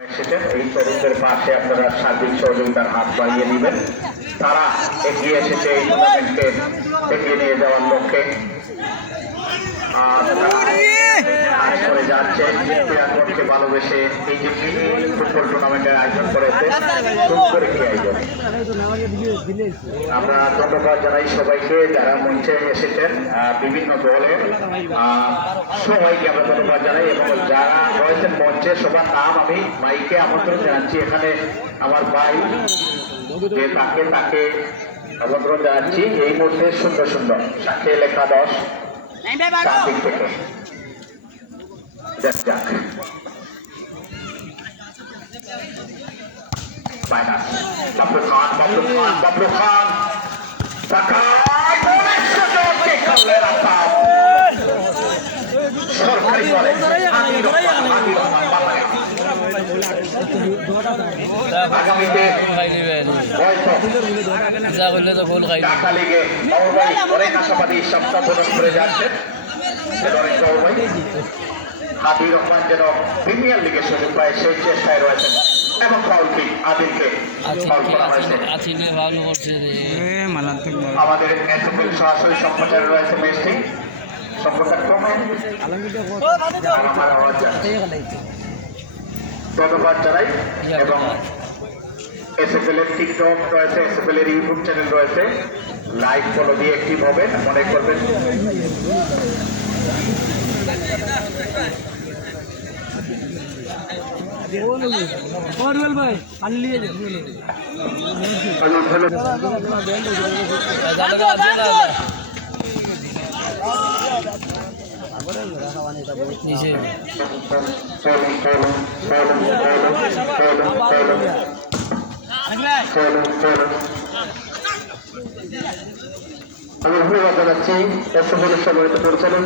এসেছেন এই তরুণদের পাশে আপনারা সার্বিক সহযোগিতার হাত বাড়িয়ে দিবেন। তারা এগিয়ে এসেছে এই টুর্নামেন্টকে এগিয়ে নিয়ে যাওয়ার লক্ষ্যে। করে যাচ্ছে ক্রীড়াঙ্গনকে ভালোবেসে এই যে ফুটবল টুর্নামেন্টের আয়োজন করেছে সুন্দর একটি আয়োজন। আমরা ধন্যবাদ জানাই সবাইকে যারা মঞ্চে এসেছেন বিভিন্ন দলের সবাইকে আমরা ধন্যবাদ জানাই এবং যারা রয়েছেন মঞ্চে সবার নাম আমি মাইকে আমন্ত্রণ জানাচ্ছি। এখানে আমার ভাই যে তাকে আমন্ত্রণ জানাচ্ছি। এই মুহূর্তে সুন্দর সুন্দর সাক্ষী লেখা 10 চারদিক থেকে বাবলু খান সরকারি দলে আগামীতে ঢাকা লিগে অনেক আশাবাদী সপ্তাহ পূরণ করে যাচ্ছেন। হাবিব রহমান যেন প্রিমিয়ার লিগের সুযোগ পায় সেই চেষ্টায় রয়েছেন এবং আদিলকে করা হয়েছে। আমাদের এসএফএল সরাসরি সম্প্রচারে রয়েছে ম্যাচটি সম্প্রচার ক্রমে ধন্যবাদ জানাই এবং এসএফএল এর টিকটক রয়েছে, এসএফএল এর ইউটিউব চ্যানেল রয়েছে। লাইক ফলো দিয়ে অ্যাক্টিভ হবেন, মনে করবেন ভাই আমি ধন্যবাদ জানাচ্ছি এসএফএলের সম্মানিত পরিচালক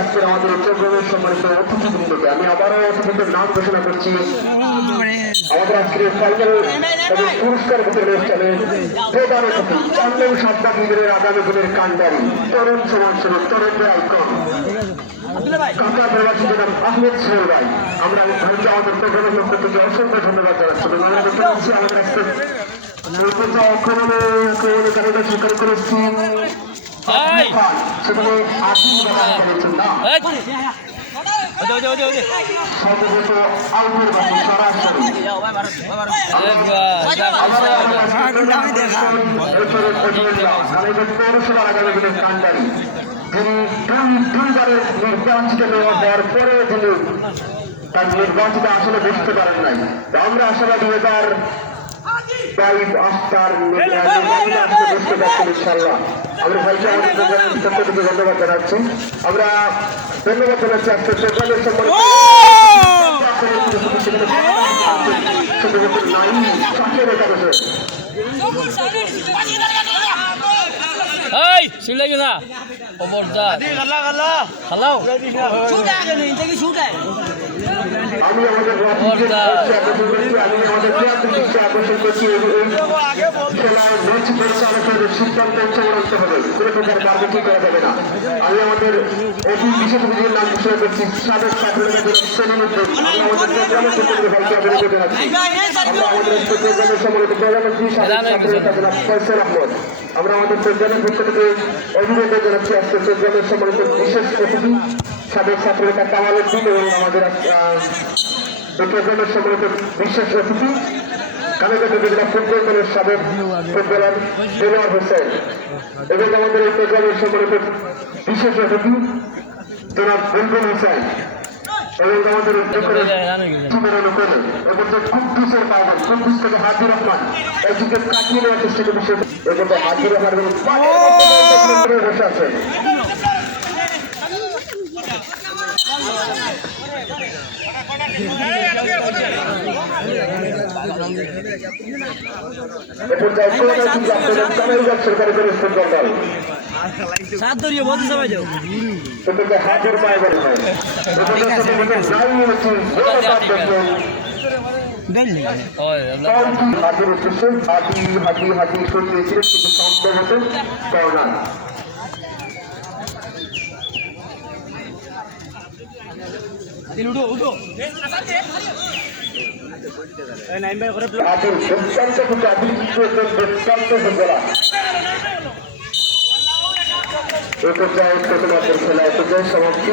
আজকের আমাদের চট্টগ্রামের সম্মানিত অতিথিবৃন্দকে আমি আবারও অতিথিদের নাম ঘোষণা করছি। আমাদের আজকের ফাইনাল এবং পুরস্কার বিতরণ অনুষ্ঠানের প্রধান অতিথি 4 নং সাতবাগীদের আগামী দিনের কান্ডারি তরুণ সমাজসেবক তরুণদের আইকন কাকা প্রবাসী জনাব আহমেদ সোহেল ভাই। আমরা ভাইকে আমাদের প্রোগ্রামের পক্ষ থেকে অসংখ্য ধন্যবাদ জানাচ্ছি এবং আমরা দেখতে পাচ্ছি আমাদের আজকে স্বীকার করেছি সেখানে সম্ভবত আউটের বাকি সরাসরি পৌরসভার আগামী দিনের কান্ডারি যিনি দুইবারের নির্বাচিত হওয়ার পরে তিনি তার নির্বাচিত আসলে বুঝতে পারেন নাই। আমরা আশাবাদী এবার বুঝতে পারছেন ইনশাল্লাহ। আমরা ভাইকে আমাদের পক্ষ থেকে ধন্যবাদ জানাচ্ছি। আমরা ধন্যবাদ জানাচ্ছি আজকে সরকারের আমি আমাদের আকর্ষণ করছি খেলার ম্যাচ পরিচালকের সিদ্ধান্ত উচ্চারণতে হবে, কোনো প্রকার কার্যক্রম করা যাবে না। আমি আমাদের অতি বিশেষ অতিথির নাম ঘোষণা করছি সাবেক আমাদের প্রোগ্রামের ক্ষেত্রে ভাইকে অভিনন্দন জানাচ্ছি। আমরা আমাদের প্রোগ্রামের সম্মানিত প্রধানমন্ত্রী ফয়সাল আহমদ আমরা আমাদের প্রোগ্রামের পক্ষ থেকে অভিনন্দন জানাচ্ছি। আজকে প্রোগ্রামের সম্মানিত বিশেষ অতিথি সাবেক ছাত্রনেতা কামাল উদ্দিন এবং আমাদের প্রোগ্রামের সম্মানিত বিশেষ অতিথি কানাঘাট উপজেলা ফুটবল দলের সাবেক ফুটবলার দেলোয়ার হোসেন এবং আমাদের এই প্রোগ্রামের সম্মানিত বিশেষ অতিথি জনাব বুলবুল হোসেন এবং আমাদের কুদ্দুসের পাওয়া কুদ্দুস থেকে হাবিব রহমান একদিকে কাটিয়ে নেওয়ার চেষ্টা করছে এবং হাবিব রহমান বসে আছে। সরকারি করে ফুটবল দল সাত ধরিয়ে বলতে সবাই যাও এটাকে হাতের পায়ে বলে হয় হাতের উদ্দেশ্যে হাতি সরিয়েছিলেন কিন্তু সম্ভবত কর্নার আদিল দুর্দান্ত কিন্তু দুর্দান্ত ফুটবলার এই পর্যায়ে প্রথমার্ধের খেলা এ পর্যায়ে সমাপ্তি